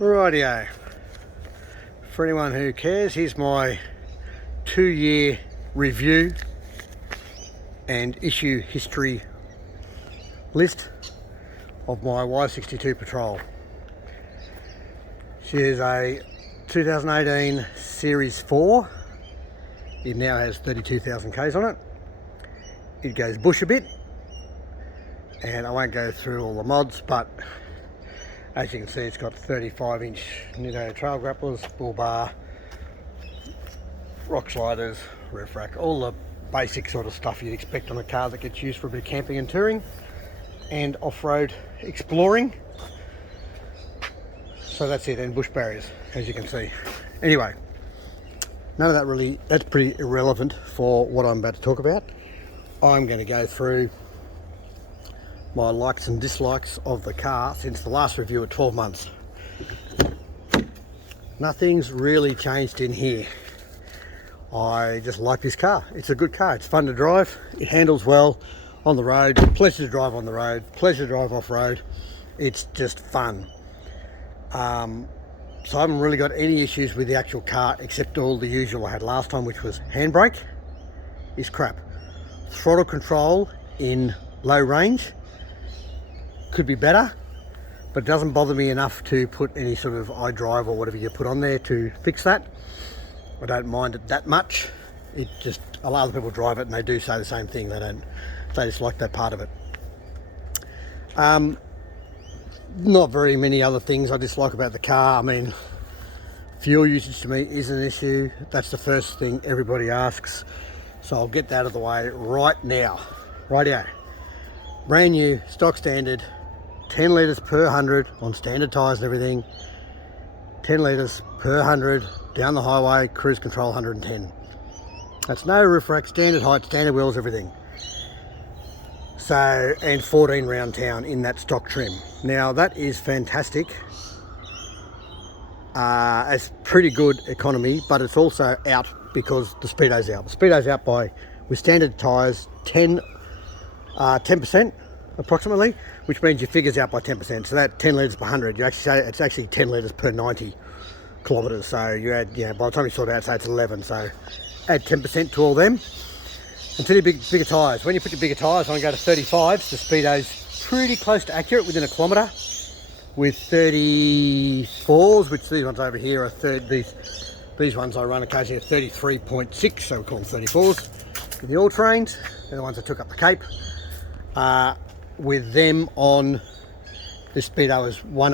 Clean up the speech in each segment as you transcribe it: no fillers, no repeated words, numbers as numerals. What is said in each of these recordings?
Rightio. For anyone who cares, here's my 2-year review and issue history list of my Y62 Patrol. She is a 2018 Series 4. It now has 32,000 Ks on it. It goes bush a bit, and I won't go through all the mods, but as you can see, it's got 35-inch Nitto trail grapplers, bull bar, rock sliders, ref rack, all the basic sort of stuff you'd expect on a car that gets used for a bit of camping and touring and off-road exploring. So that's it, and bush barriers, as you can see. Anyway, none of that really, that's pretty irrelevant for what I'm about to talk about. I'm going to go through my likes and dislikes of the car since the last review at 12 months. Nothing's really changed in here. I just like this car. It's a good car. It's fun to drive. It handles well on the road. Pleasure to drive on the road. Pleasure to drive off-road. It's just fun. So I haven't really got any issues with the actual car except all the usual I had last time, which was handbrake is crap. Throttle control in low range could be better, but it doesn't bother me enough to put any sort of iDrive or whatever you put on there to fix that. I don't mind it that much. It just, a lot of people drive it and they do say the same thing. They just like that part of it. Not very many other things I dislike about the car. I mean, fuel usage to me is an issue. That's the first thing everybody asks. So I'll get that out of the way right now. Rightio. Brand new, stock standard, 10 litres per 100 on standard tyres and everything. 10 litres per 100 down the highway, cruise control 110. That's no roof rack, standard height, standard wheels, everything. So, and 14 round town in that stock trim. Now that is fantastic. It's pretty good economy, but it's also out because the speedo's out. The speedo's out by, with standard tyres, 10% approximately, which means your figure's out by 10%. So that 10 litres per 100, you actually say it's actually 10 litres per 90 kilometres. So you add, by the time you sort it out, say it's 11. So add 10% to all them. Until your bigger tyres. When you put your bigger tyres on and go to 35s, the speedo's pretty close to accurate, within a kilometre. With 34s, which these ones over here are these ones I run occasionally at 33.6, so we call them 34s. With the all-terrains, they're the ones I took up the Cape. With them on, the speedo is 10,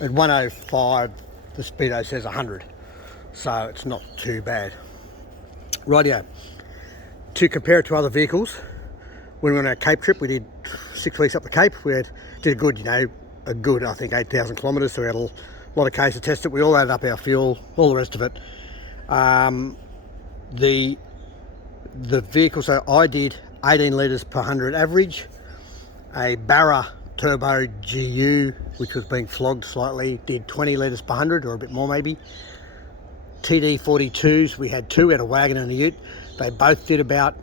at 105, the speedo says 100. So it's not too bad. Rightio. To compare it to other vehicles, when we went on our Cape trip, we did 6 weeks up the Cape. Did a good, I think 8,000 kilometres, so we had a lot of Ks to test it. We all added up our fuel, all the rest of it. The vehicle, so I did 18 litres per 100 average. A Barra Turbo GU, which was being flogged slightly, did 20 litres per 100, or a bit more maybe. TD42s, we had 2, we had a wagon and a ute. They both did about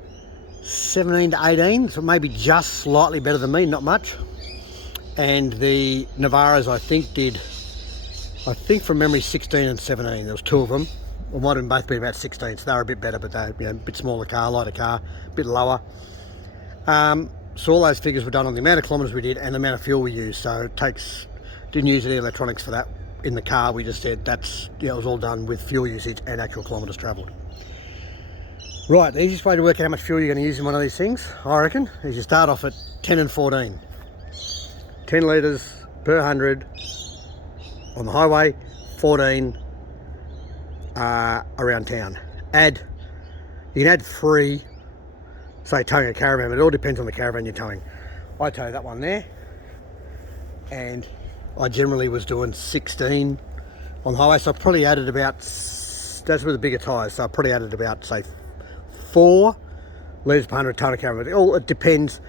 17 to 18, so maybe just slightly better than me, not much. And the Navaras, I think from memory 16 and 17. There was 2 of them. It might have both been about 16, so they were a bit better, but they're a bit smaller car, lighter car, a bit lower. So all those figures were done on the amount of kilometres we did and the amount of fuel we used. So didn't use any electronics for that in the car. We just said it was all done with fuel usage and actual kilometres travelled. Right, the easiest way to work out how much fuel you're going to use in one of these things, I reckon, is you start off at 10 and 14. 10 litres per 100 on the highway, 14 around town. You can add 3, say towing a caravan, but it all depends on the caravan you're towing. I tow that one there, and I generally was doing 16 on the highway, so I probably added about, that's with the bigger tyres, so I probably added about, say, 4 litres per 100 towing a caravan. It depends.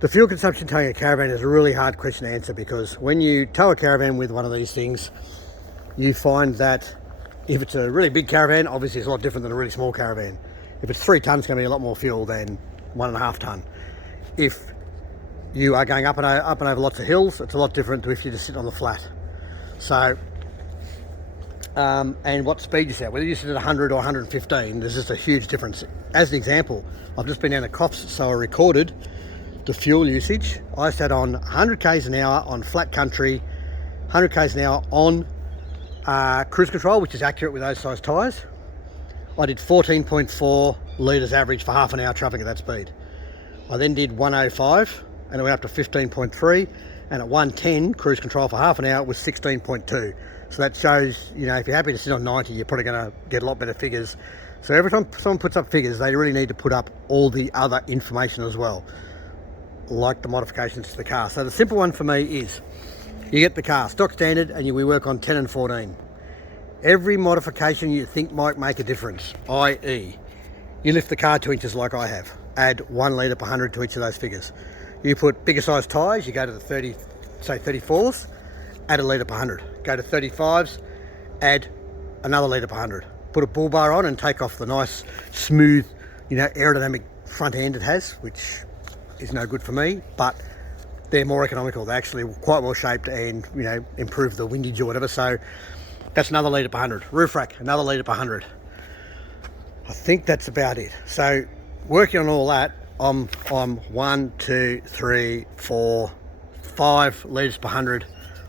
The fuel consumption towing a caravan is a really hard question to answer, because when you tow a caravan with one of these things, you find that if it's a really big caravan, obviously it's a lot different than a really small caravan. If it's 3 tonnes, it's going to be a lot more fuel than 1.5 tonne. If you are going up and over lots of hills, it's a lot different to if you just sit on the flat. So and what speed you set. Whether you set at 100 or 115, there's just a huge difference. As an example, I've just been down to Coffs, so I recorded the fuel usage. I sat on 100 k's an hour on flat country, 100 k's an hour on cruise control, which is accurate with those size tyres. I did 14.4 litres average for half an hour travelling at that speed. I then did 105 and it went up to 15.3, and at 110 cruise control for half an hour was 16.2. So that shows, you know, if you're happy to sit on 90, you're probably going to get a lot better figures. So every time someone puts up figures, they really need to put up all the other information as well, like the modifications to the car. So the simple one for me is, you get the car stock standard and we work on 10 and 14. Every modification you think might make a difference, i.e. you lift the car 2 inches like I have, add 1 litre per 100 to each of those figures. You put bigger size tyres, you go to the 30, say 34s, add a litre per 100. Go to 35s, add another litre per 100. Put a bull bar on and take off the nice, smooth, you know, aerodynamic front end it has, which is no good for me, but they're more economical. They're actually quite well shaped and, you know, improve the windage or whatever. So that's another litre per 100. Roof rack, another litre per 100. I think that's about it. So working on all that, I'm 1, 2, 3, 4, 5 litres per 100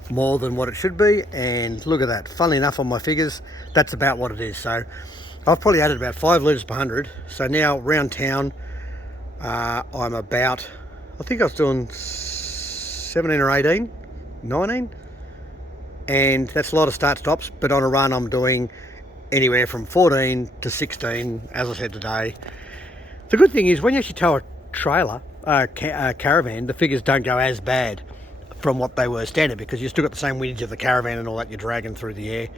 more than what it should be, and look at that. Funnily enough, on my figures, that's about what it is. So I've probably added about 5 litres per 100. So now round town, I'm about, I think I was doing 17 or 18, 19, and that's a lot of start stops. But on a run, I'm doing anywhere from 14 to 16, as I said today. The good thing is when you actually tow a trailer, a caravan, the figures don't go as bad from what they were standard, because you've still got the same windage of the caravan and all that you're dragging through the air,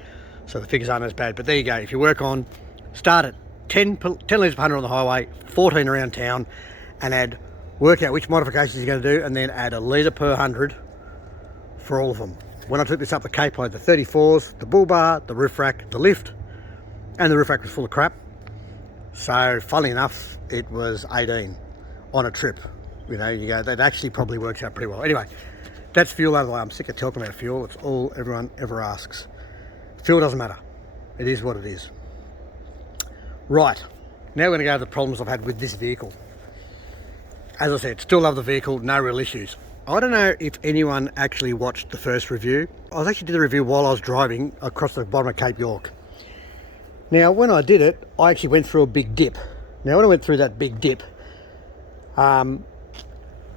so the figures aren't as bad. But there you go. If you work on, start at 10 litres per 100 on the highway, 14 around town, and work out which modifications you're going to do, and then add a litre per 100 for all of them. When I took this up the Cape, I had the 34s, the bull bar, the roof rack, the lift, and the roof rack was full of crap. So funnily enough, it was 18 on a trip. You know, you go, that actually probably works out pretty well. Anyway, that's fuel out of the way. I'm sick of talking about fuel. It's all everyone ever asks. Fuel doesn't matter. It is what it is. Right, now we're going to go to the problems I've had with this vehicle. As I said, still love the vehicle, no real issues. I don't know if anyone actually watched the first review. I actually did a review while I was driving across the bottom of Cape York. Now, when I did it, I actually went through a big dip. Now, when I went through that big dip, I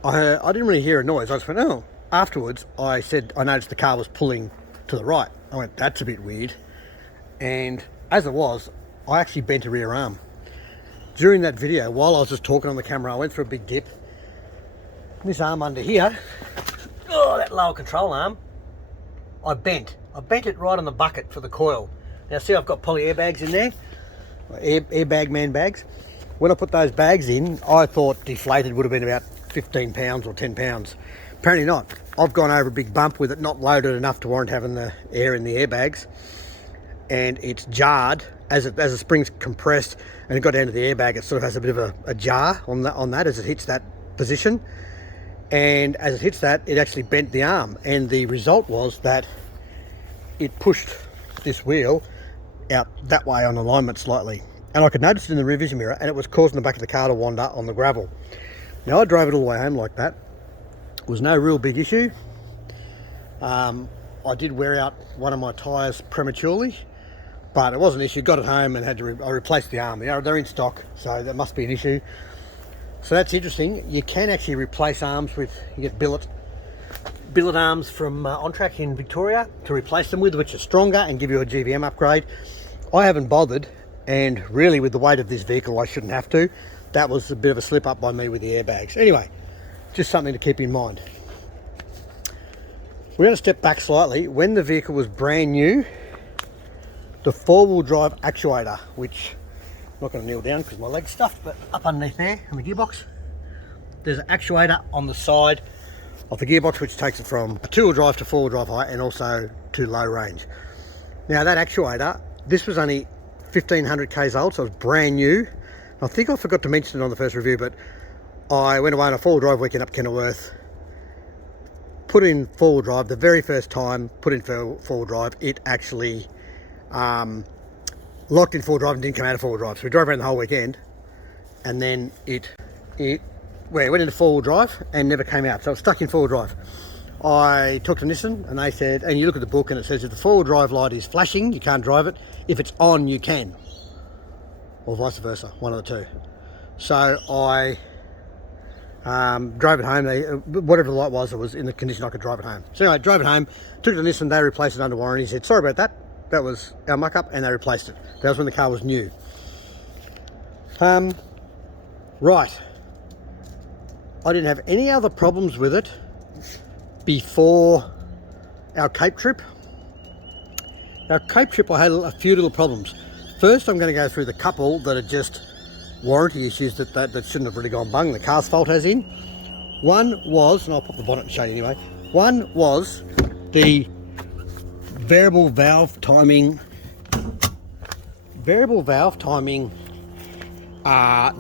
didn't really hear a noise. I just went, oh. Afterwards, I noticed the car was pulling to the right. I went, that's a bit weird. And as it was, I actually bent a rear arm. During that video, while I was just talking on the camera, I went through a big dip. This arm under here, oh, that lower control arm, I bent it right on the bucket for the coil. Now see, I've got poly airbags in there, airbag man bags. When I put those bags in, I thought deflated would have been about 15 pounds or 10 pounds. Apparently not. I've gone over a big bump with it not loaded enough to warrant having the air in the airbags, and it's jarred as the spring's compressed and it got down to the airbag. It sort of has a bit of a jar on that as it hits that position, and as it hits that, it actually bent the arm, and the result was that it pushed this wheel out that way on alignment slightly, and I could notice it in the rear vision mirror, and it was causing the back of the car to wander on the gravel. Now I drove it all the way home like that. It was no real big issue. I did wear out one of my tyres prematurely, but it wasn't an issue. Got it home and had to I replaced the arm. They're in stock, so that must be an issue. So that's interesting. You can actually replace arms with, you get billet arms from OnTrack in Victoria to replace them with, which are stronger and give you a GVM upgrade. I haven't bothered, and really with the weight of this vehicle, I shouldn't have to. That was a bit of a slip up by me with the airbags. Anyway, just something to keep in mind. We're going to step back slightly. When the vehicle was brand new, the four-wheel drive actuator, which I'm not going to kneel down because my leg's stuffed, but up underneath there in the gearbox, there's an actuator on the side of the gearbox which takes it from a two-wheel drive to four-wheel drive height and also to low range. Now that actuator, this was only 1500 k's old, so it was brand new. I think I forgot to mention it on the first review, but I went away on a four-wheel drive weekend up Kenilworth, put in four-wheel drive, the very first time put in four-wheel drive, it actually locked in four-wheel drive and didn't come out of four-wheel drive. So we drove around the whole weekend, and then it went into four-wheel drive and never came out. So it was stuck in four-wheel drive. I talked to Nissan and they said, and you look at the book and it says if the four-wheel drive light is flashing, you can't drive it. If it's on, you can. Or vice versa, one of the two. So I drove it home. Whatever the light was, it was in the condition I could drive it home. So anyway, drove it home, took it to Nissan, they replaced it under warranty. He said, sorry about that. That was our muck-up, and they replaced it. That was when the car was new. Right. I didn't have any other problems with it before our Cape trip. Our Cape trip, I had a few little problems. First, I'm going to go through the couple that are just warranty issues that shouldn't have really gone bung. The car's fault has in. One was, and I'll pop the bonnet and show you anyway. One was the variable valve timing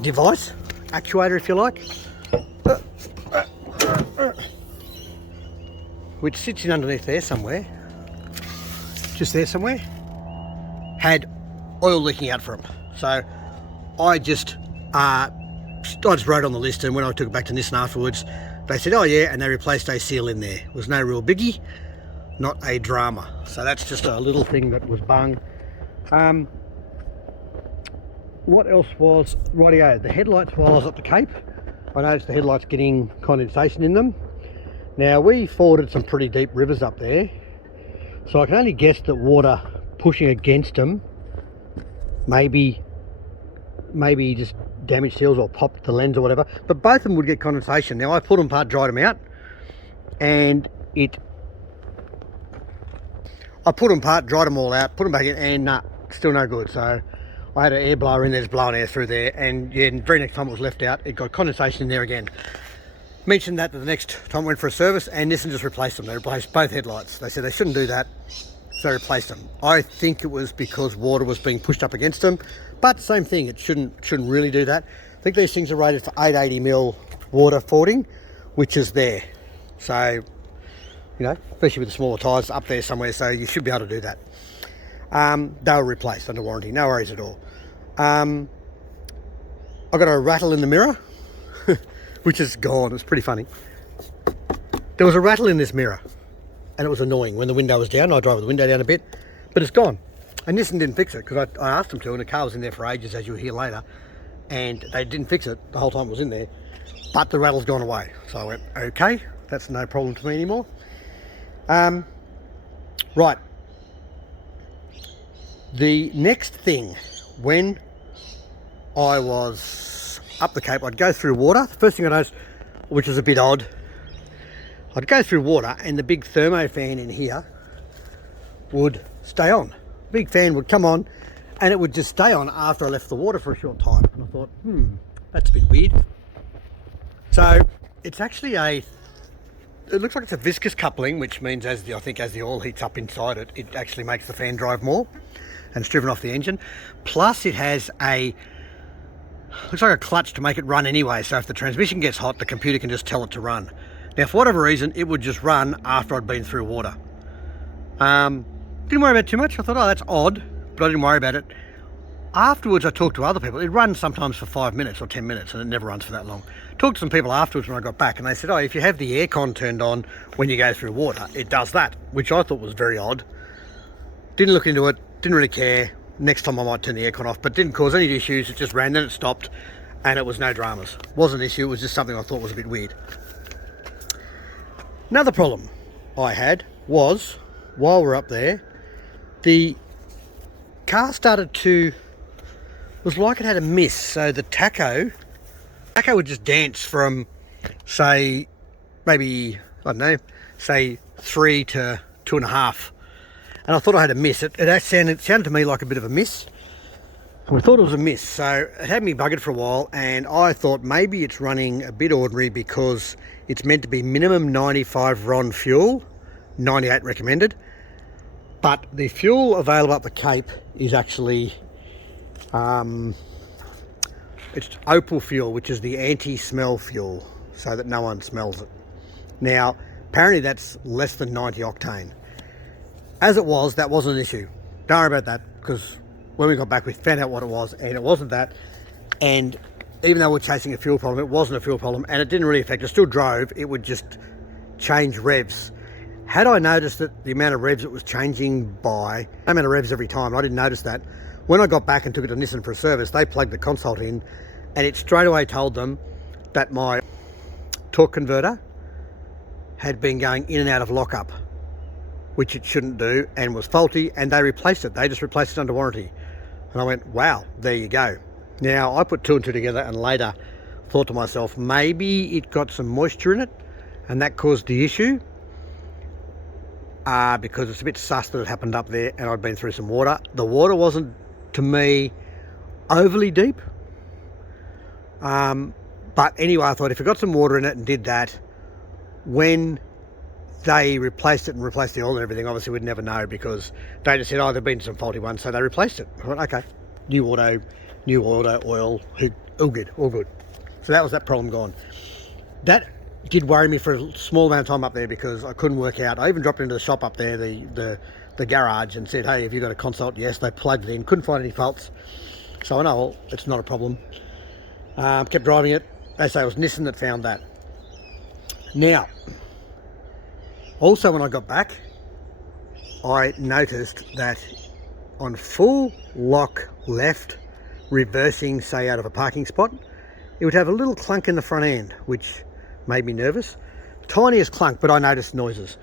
device, actuator if you like, which sits in underneath there somewhere, just there somewhere, had oil leaking out from it. So I just wrote on the list, and when I took it back to Nissan afterwards, they said, oh yeah, and they replaced a seal in there. It was no real biggie, not a drama. So that's just a little thing that was bung. What else was, rightio, the headlights while I was up the Cape, I noticed the headlights getting condensation in them. Now we forded some pretty deep rivers up there, so I can only guess that water pushing against them maybe just damaged seals or popped the lens or whatever, but both of them would get condensation. Now I pulled them apart, dried them out, and I put them apart, dried them all out, put them back in, and nah, still no good. So I had an air blower in there, just blowing air through there, and yeah, the very next time it was left out, it got condensation in there again. Mentioned that the next time I went for a service, and Nissan just replaced them. They replaced both headlights. They said they shouldn't do that, so they replaced them. I think it was because water was being pushed up against them, but same thing, it shouldn't really do that. I think these things are rated for 880mm water fording, which is there. So, you know, especially with the smaller tyres up there somewhere, so you should be able to do that. They were replaced under warranty, no worries at all. I got a rattle in the mirror, which is gone. It's pretty funny. There was a rattle in this mirror, and it was annoying when the window was down. I drove the window down a bit, but it's gone. And Nissan didn't fix it, because I asked them to, and the car was in there for ages, as you'll hear later, and they didn't fix it the whole time it was in there, but the rattle's gone away. So I went, okay, that's no problem to me anymore. Right. The next thing, when I was up the Cape, I'd go through water. The first thing I noticed, which is a bit odd, I'd go through water and the big thermo fan in here would stay on. Big fan would come on and it would just stay on after I left the water for a short time. And I thought, that's a bit weird. So it's actually it looks like it's a viscous coupling, which means I think as the oil heats up inside it, it actually makes the fan drive more, and it's driven off the engine. Plus it has looks like a clutch to make it run anyway, so if the transmission gets hot, the computer can just tell it to run. Now for whatever reason, it would just run after I'd been through water. Didn't worry about it too much. I thought, oh, that's odd, but I didn't worry about it. Afterwards, I talked to other people. It runs sometimes for 5 minutes or 10 minutes, and it never runs for that long. Talked to some people afterwards when I got back, and they said, oh, if you have the aircon turned on when you go through water, it does that, which I thought was very odd. Didn't look into it, didn't really care. Next time I might turn the aircon off, but didn't cause any issues. It just ran, then it stopped, and it was no dramas. Wasn't an issue, it was just something I thought was a bit weird. Another problem I had was, while we're up there, the car started to, it was like it had a miss. So the tacho would just dance from, say, maybe, I don't know, say 3 to 2.5. And I thought I had a miss. It sounded to me like a bit of a miss. And we thought it was a miss. So it had me buggered for a while, and I thought maybe it's running a bit ordinary because it's meant to be minimum 95 RON fuel, 98 recommended. But the fuel available up the Cape is actually, it's Opal fuel, which is the anti-smell fuel, so that no one smells it. Now, apparently that's less than 90 octane. As it was, that wasn't an issue. don't worry about that, because when we got back we found out what it was, and it wasn't that. And even though we're chasing a fuel problem, it wasn't a fuel problem, and it didn't really affect it. Still drove, it would just change revs. Had I noticed that the amount of revs it was changing by, the amount of revs every time, I didn't notice that. When I got back and took it to Nissan for a service, they plugged the console in, and it straight away told them that my torque converter had been going in and out of lockup, which it shouldn't do, and was faulty, and they replaced it. They just replaced it under warranty. And I went, wow, there you go. Now, I put two and two together and later thought to myself, maybe it got some moisture in it and that caused the issue, because it's a bit sus that it happened up there and I'd been through some water. The water wasn't, to me, overly deep. But anyway, I thought if it got some water in it and did that, when they replaced it and replaced the oil and everything, obviously we'd never know, because they just said, oh, there've been some faulty ones, so they replaced it. I went, okay, new auto, oil, all good, all good. So that was that problem gone. That did worry me for a small amount of time up there, because I couldn't work out. I even dropped into the shop up there, the garage, and said, hey, have you got a consult? Yes, they plugged it in, couldn't find any faults. So I know, well, it's not a problem. Kept driving it. They say it was Nissan that found that. Now, also when I got back, I noticed that on full lock left, reversing, say, out of a parking spot, it would have a little clunk in the front end, which made me nervous. Tiniest clunk, but I noticed noises,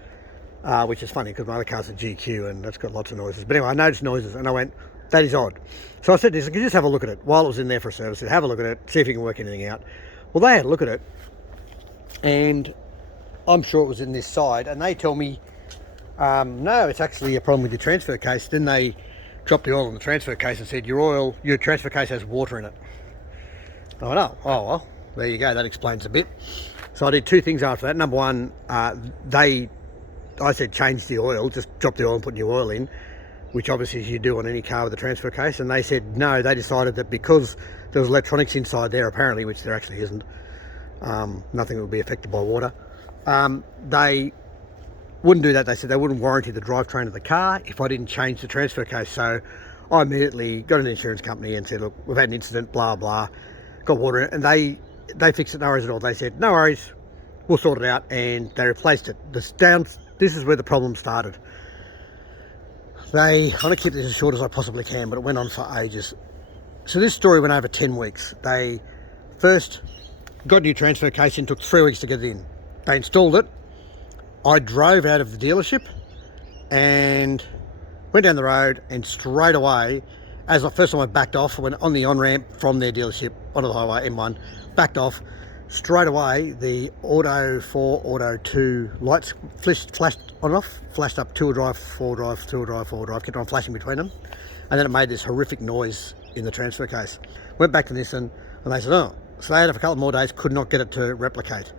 which is funny because my other car's a GQ and that's got lots of noises. But anyway, I noticed noises and I went, that is odd. So I said, can you just have a look at it? While it was in there for a service, I said, have a look at it, see if you can work anything out. Well, they had a look at it, and I'm sure it was in this side, and they tell me, no, it's actually a problem with your transfer case. Then they dropped the oil in the transfer case and said, your transfer case has water in it. I went, oh well, there you go, that explains a bit. So I did two things after that. Number one, I said change the oil, just drop the oil and put new oil in, which obviously you do on any car with a transfer case. And they said no, they decided that because there was electronics inside there apparently, which there actually isn't, nothing would be affected by water, they wouldn't do that. They said they wouldn't warranty the drivetrain of the car if I didn't change the transfer case. So I immediately got an insurance company and said, look, we've had an incident, blah blah, got water in it, and they fixed it, no worries at all. They said no worries, we'll sort it out, and they replaced it. This is where the problem started. I'm going to keep this as short as I possibly can, but it went on for ages. So this story went over 10 weeks. They first got a new transfer case in, took 3 weeks to get it in. They installed it. I drove out of the dealership and went down the road, and straight away, as the first time I backed off, I went on the on-ramp from their dealership onto the highway, M1, backed off. Straight away, the Auto 4, Auto 2 lights flashed on and off, flashed up two-wheel drive, four-wheel drive, two-wheel drive, four-wheel drive, kept on flashing between them. And then it made this horrific noise in the transfer case. Went back to Nissan, and they said, oh, so they had it for a couple more days, could not get it to replicate.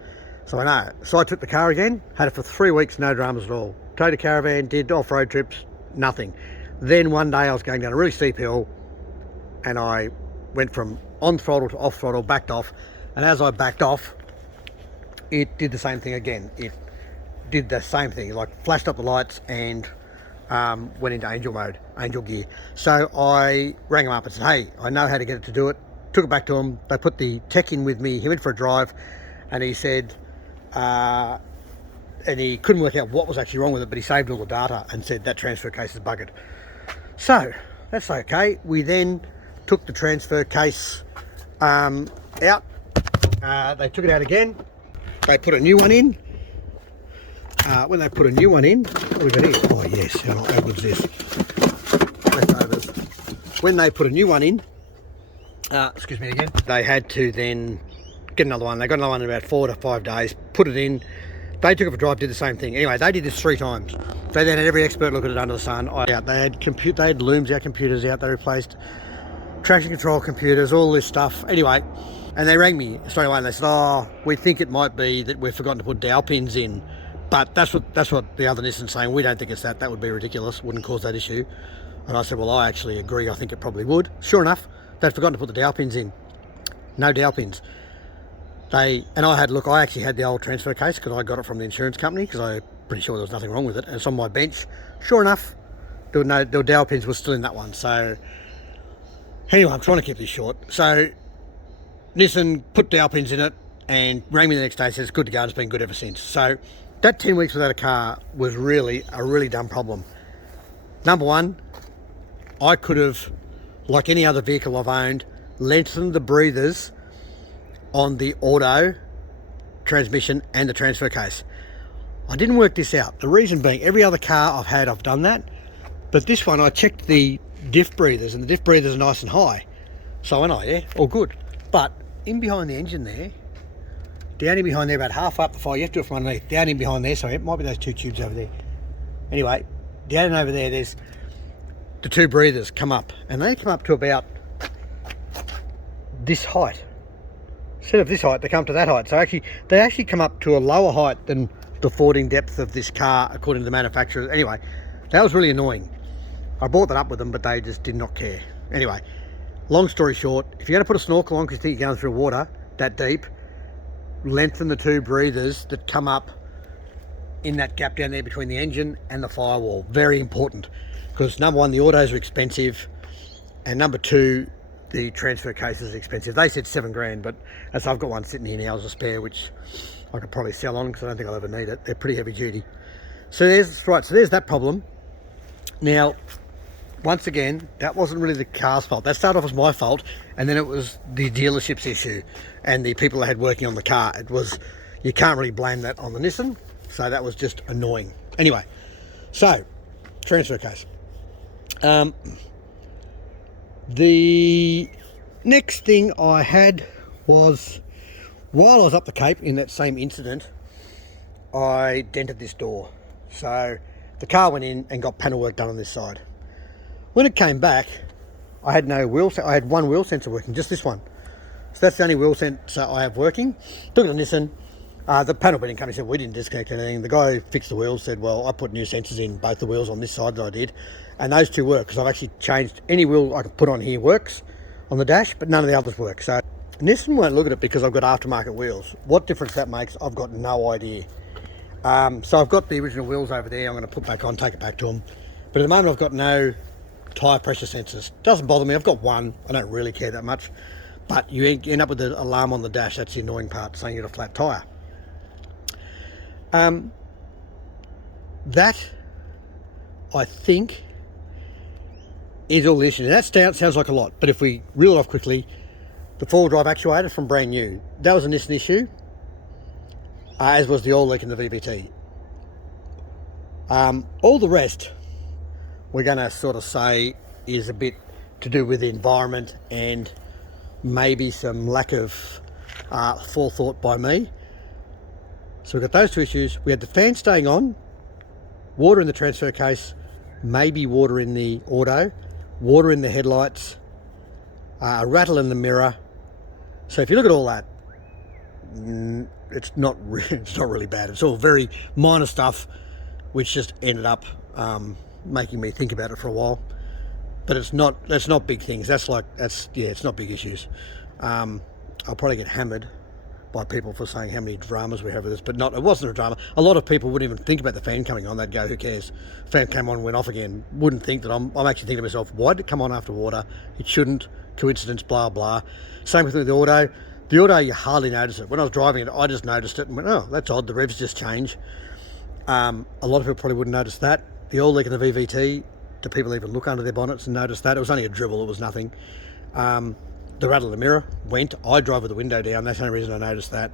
So I know. So I took the car again, had it for 3 weeks, no dramas at all. Towed a caravan, did off-road trips, nothing. Then one day I was going down a really steep hill, and I went from on throttle to off throttle, backed off, and as I backed off, it did the same thing again. It did the same thing, like flashed up the lights and went into angel mode, angel gear. So I rang him up and said, hey, I know how to get it to do it. Took it back to him. They put the tech in with me. He went for a drive, and he said, and he couldn't work out what was actually wrong with it, but he saved all the data and said that transfer case is buggered. So that's okay. We then took the transfer case out. They took it out again. They put a new one in. When they put a new one in, what have we got here? Oh yes, how good's this? Leftovers. When they put a new one in, excuse me again, they had to then get another one. They got another one in about 4 to 5 days, put it in. They took it for a drive, did the same thing. Anyway, they did this 3 times. They then had every expert look at it under the sun. They had looms out, computers out. They replaced traction control computers, all this stuff. Anyway, and they rang me straight away and they said, oh, we think it might be that we've forgotten to put dowel pins in. But that's what the other Nissan's saying. We don't think it's that. That would be ridiculous. Wouldn't cause that issue. And I said, well, I actually agree. I think it probably would. Sure enough, they'd forgotten to put the dowel pins in. No dowel pins. I actually had the old transfer case because I got it from the insurance company because I'm pretty sure there was nothing wrong with it. And it's on my bench. Sure enough, there were dowel pins were still in that one. So anyway, I'm trying to keep this short. So Nissan put dowel pins in it and rang me the next day, says good to go, and it's been good ever since. So that 10 weeks without a car was really a really dumb problem. Number one, I could have, like any other vehicle I've owned, lengthened the breathers on the auto transmission and the transfer case. I didn't work this out. The reason being, every other car I've had, I've done that. But this one, I checked the diff breathers, and the diff breathers are nice and high. So I know, yeah, all good. But in behind the engine there, down in behind there, about half up the fire, you have to do it from underneath, down in behind there, sorry, it might be those two tubes over there. Anyway, down and over there, there's the two breathers come up, and they come up to about this height. Instead of this height, they come to that height. So they actually come up to a lower height than the fording depth of this car, according to the manufacturer. Anyway, that was really annoying. I brought that up with them, but they just did not care. Anyway, long story short, if you're going to put a snorkel on because you think you're going through water that deep, lengthen the two breathers that come up in that gap down there between the engine and the firewall. Very important, because number one, the autos are expensive, and number two, the transfer cases are expensive. They said $7 grand, but as I've got one sitting here now as a spare, which I could probably sell on because I don't think I'll ever need it. They're pretty heavy duty. So there's that problem. Now, once again, that wasn't really the car's fault. That started off as my fault, and then it was the dealership's issue and the people that had working on the car. It was, you can't really blame that on the Nissan, so that was just annoying. Anyway, so transfer case. The next thing I had was, while I was up the Cape in that same incident, I dented this door. So the car went in and got panel work done on this side. When it came back, I had no wheel. I had one wheel sensor working, just this one. So that's the only wheel sensor I have working. Took it to Nissan. The panel beating company said we didn't disconnect anything. The guy who fixed the wheels said, well, I put new sensors in both the wheels on this side that I did, and those two work, because I've actually changed any wheel I could put on here works on the dash, but none of the others work. So Nissan won't look at it because I've got aftermarket wheels. What difference that makes, I've got no idea. So I've got the original wheels over there. I'm going to put back on, take it back to them. But at the moment I've got no tyre pressure sensors. Doesn't bother me. I've got one. I don't really care that much. But you end up with the alarm on the dash. That's the annoying part, saying you got a flat tyre. That, I think, is all the issue. That sounds like a lot, but if we reel it off quickly, the four-wheel drive actuator from brand new, that was a Nissan issue, as was the oil leak in the VVT. All the rest, we're going to sort of say is a bit to do with the environment and maybe some lack of forethought by me. So we've got those two issues. We had the fan staying on, water in the transfer case, maybe water in the auto, water in the headlights, a rattle in the mirror. So if you look at all that, it's not really bad. It's all very minor stuff, which just ended up making me think about it for a while. But that's not big things. It's not big issues. I'll probably get hammered by people for saying how many dramas we have with this, but it wasn't a drama. A lot of people wouldn't even think about the fan coming on. They'd go, who cares? Fan came on, went off again. Wouldn't think that I'm actually thinking to myself, why did it come on after water? It shouldn't. Coincidence, blah, blah. Same with the auto. The auto, you hardly notice it. When I was driving it, I just noticed it and went, oh, that's odd. The revs just change. A lot of people probably wouldn't notice that. The oil leak in the VVT, do people even look under their bonnets and notice that? It was only a dribble. It was nothing. The rattle in the mirror went. I drive with the window down. That's the only reason I noticed that.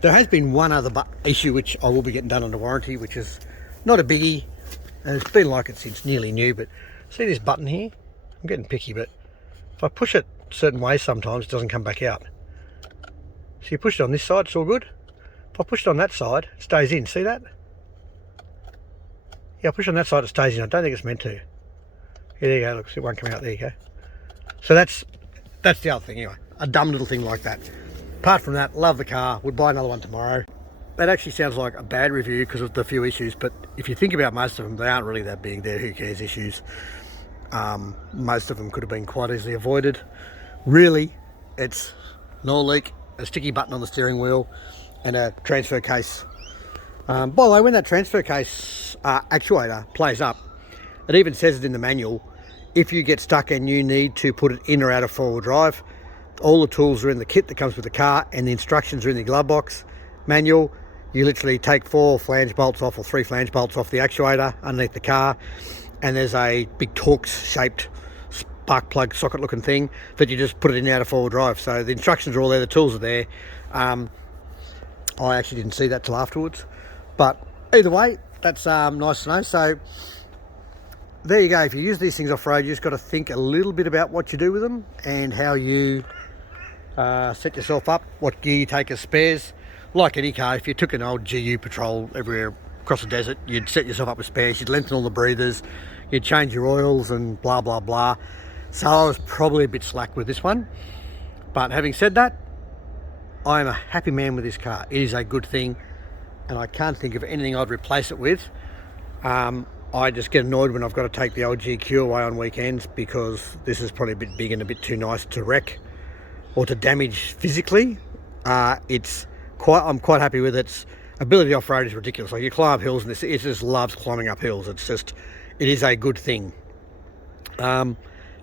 There has been one other issue which I will be getting done under warranty, which is not a biggie, and it's been like it since nearly new. But see this button here? I'm getting picky, but if I push it certain ways sometimes it doesn't come back out. So you push it on this side, it's all good. If I push it on that side, it stays in. See that? Yeah, I push it on that side, it stays in. I don't think it's meant to. Yeah, there you go. Look, it won't come out. There you go. So that's the other thing anyway. A dumb little thing like that. Apart from that, love the car. Would buy another one tomorrow. That actually sounds like a bad review because of the few issues, but if you think about most of them, they aren't really that big. They're who cares issues. Most of them could have been quite easily avoided. Really, it's an oil leak, a sticky button on the steering wheel, and a transfer case. By the way, when that transfer case actuator plays up, It even says it in the manual. If you get stuck and you need to put it in or out of four-wheel drive, all the tools are in the kit that comes with the car, and the instructions are in the glove box manual. You literally take 4 flange bolts off, or 3 flange bolts off the actuator underneath the car, and there's a big Torx shaped spark plug socket looking thing that you just put it in and out of four-wheel drive. So the instructions are all there, the tools are there. I actually didn't see that till afterwards, but either way, that's nice to know. So there you go. If you use these things off-road, you just got to think a little bit about what you do with them and how you set yourself up, what gear you take as spares. Like any car, if you took an old GU Patrol everywhere across the desert, you'd set yourself up with spares, you'd lengthen all the breathers, you'd change your oils and blah, blah, blah. So I was probably a bit slack with this one. But having said that, I'm a happy man with this car. It is a good thing, and I can't think of anything I'd replace it with. I just get annoyed when I've got to take the old GQ away on weekends, because this is probably a bit big and a bit too nice to wreck or to damage physically. I'm quite happy with its ability off-road. Is ridiculous. Like, you climb up hills, and it just loves climbing up hills. It is a good thing.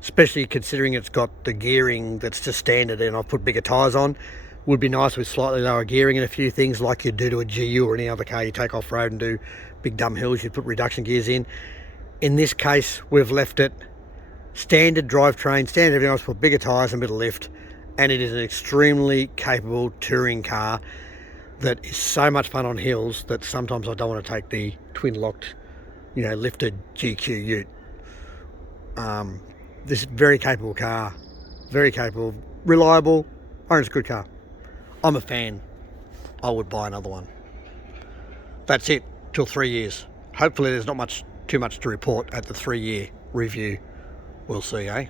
Especially considering it's got the gearing that's just standard, and I've put bigger tyres on. Would be nice with slightly lower gearing and a few things like you'd do to a GU or any other car you take off-road and do big dumb hills. You'd put reduction gears in. In this case, we've left it standard drivetrain, standard everything else, put bigger tyres and a bit of lift, and it is an extremely capable touring car that is so much fun on hills that sometimes I don't want to take the twin-locked, lifted GQ ute. This very capable car, very capable, reliable. I think it's a good car. I'm a fan. I would buy another one. That's it, till 3 years. Hopefully there's not too much to report at the 3-year review. We'll see, eh?